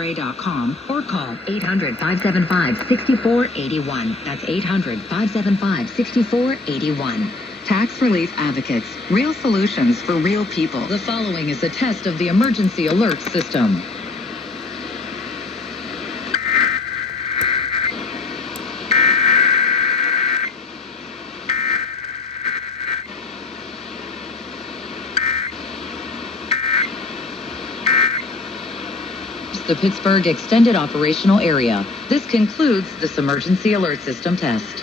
KDKA.com or call 800-575-6481. That's 800-575-6481. Tax Relief Advocates. Real solutions for real people. The following is a test of the emergency alert system. The Pittsburgh Extended Operational Area. This concludes this emergency alert system test.